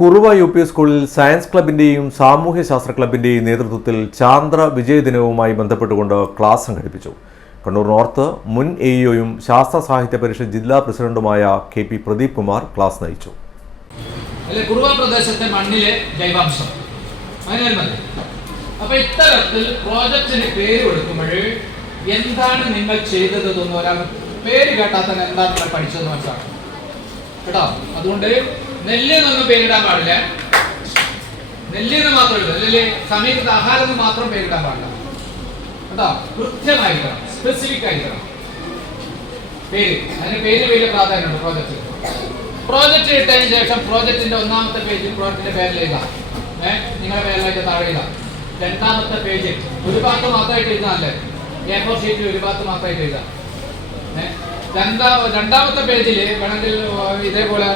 Kuruva UP സ്കൂളിൽ science ക്ലബിന്റെയും സാമൂഹ്യശാസ്ത്ര ക്ലബിന്റെയും നേതൃത്വത്തിൽ ചാന്ദ്ര വിജയദിനവുമായി ബന്ധപ്പെട്ടുകൊണ്ട് ക്ലാസ് സംഘടിപ്പിച്ചു. കണ്ണൂർ നോർത്ത് മുൻ AEOയും ശാസ്ത്ര സാഹിത്യ പരിഷത്ത് ജില്ലാ പ്രസിഡന്റുമായ KP പ്രദീപ് കുമാർ ക്ലാസ് നയിച്ചു. കുറുവ പ്രദേശത്തെ മണ്ണിലെ ജൈവാംശം അപ്പോൾ ഇത്തരത്തിൽ പ്രോജക്റ്റിന് പേര് കൊടുക്കുമ്പോൾ എന്താണ് നിങ്ങൾ ചെയ്തതെന്ന് ഒരാൾ പേര് കേട്ടാൽ തന്നെ എന്താണ് നിങ്ങൾ പഠിച്ചതെന്ന് മനസ്സിലാക്കണം കേട്ടോ. അതുകൊണ്ട് നെല്ലെന്നൊന്നും പേരിടാൻ പാടില്ല. നെല്ലെന്ന് മാത്രം എഴുതുക, അല്ലെങ്കിൽ സമീകൃത ആഹാരം എന്ന് മാത്രം പേരിടാൻ പാടില്ല കേട്ടോ. കൃത്യമായിരിക്കണം, സ്പെസിഫിക് ആയിരിക്കണം പേര്. അതിന് പേര് വലിയ പ്രാധാന്യമുണ്ട് പ്രോജക്റ്റ്. പ്രോജക്റ്റ് ഇട്ടതിന് ശേഷം പ്രോജക്റ്റിന്റെ ഒന്നാമത്തെ പേജിൽ പ്രോജക്റ്റിന്റെ പേരിൽ എഴുതാം. നിങ്ങളുടെ പേരിലായിട്ട് താഴെ എഴുതാം. രണ്ടാമത്തെ പേജിൽ ഒരു ഭാഗത്ത് മാത്രമായിട്ട് എഴുതാനല്ലേ, A4 ഷീറ്റിൽ ഒരു ഭാഗത്ത് മാത്രമായിട്ട് എഴുതാം. രണ്ടാമത്തെ പേജിൽ വേണമെങ്കിൽ ഇതേപോലെ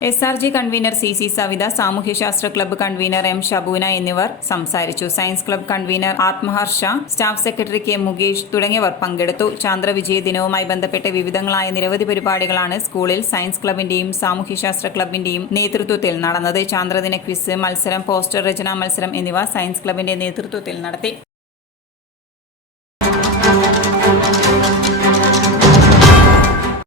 SRG കൺവീനർ CC സവിത, സാമൂഹ്യശാസ്ത്ര ക്ലബ്ബ് കൺവീനർ M ഷബൂന എന്നിവർ സംസാരിച്ചു. Science club convener Athmaharsha, staff secretary K Mukesh തുടങ്ങിയവർ പങ്കെടുത്തു. ചാന്ദ്ര വിജയ ദിനവുമായി ബന്ധപ്പെട്ട് വിവിധങ്ങളായ നിരവധി പരിപാടികളാണ് സ്കൂളിൽ സയൻസ് ക്ലബിന്റെയും സാമൂഹ്യശാസ്ത്ര ക്ലബിന്റെയും നേതൃത്വത്തിൽ നടന്നത്. ചാന്ദ്രദിന ക്വിസ് മത്സരം, പോസ്റ്റർ രചനാ മത്സരം എന്നിവ സയൻസ് ക്ലബിന്റെ നേതൃത്വത്തിൽ നടത്തി.